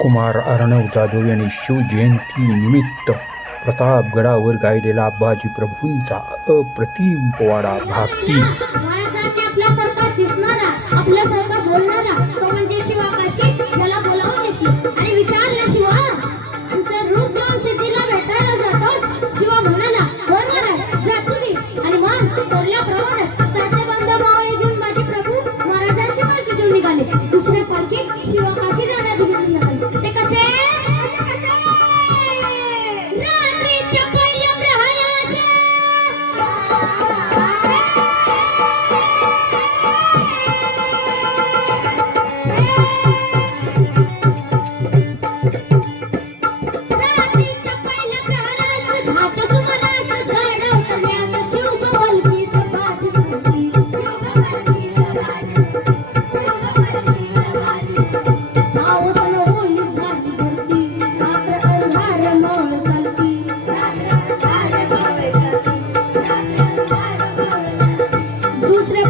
कुमार अर्णव जाधव यांनी शिवजयंती निमित्त प्रतापगडावर गायलेला आबाजी प्रभूंचा अप्रतिम पोवाडा भाग 3. आपल्यासारखा दिसणारा, आपल्यासारखा बोलणारा तो म्हणजे शिवाकाशी. त्याला बोलावून घेतली आणि विचारलं, शिवा आमचं रूप देऊन सिद्धीला भेटायला जातोस? शिवा म्हणाला, होय महाराज जातो मी. आणि मग ठरल्याप्रमाणे 600 बंद मावळे घेऊन माझे प्रभू महाराजांची पालखी घेऊन निघाले. दुसऱ्या पालखीत शिवाकाशी जाण्यात निघाले. ते कसे? रात्रीच्या पहिल्या प्रहरात धाच्या सुमारास गाडा उतरल्यात शिवबवलकीत बाजी सुरती. पाऊस न ओली झाली भरती, रात्र अंधार मावळ चालती. दुसऱ्या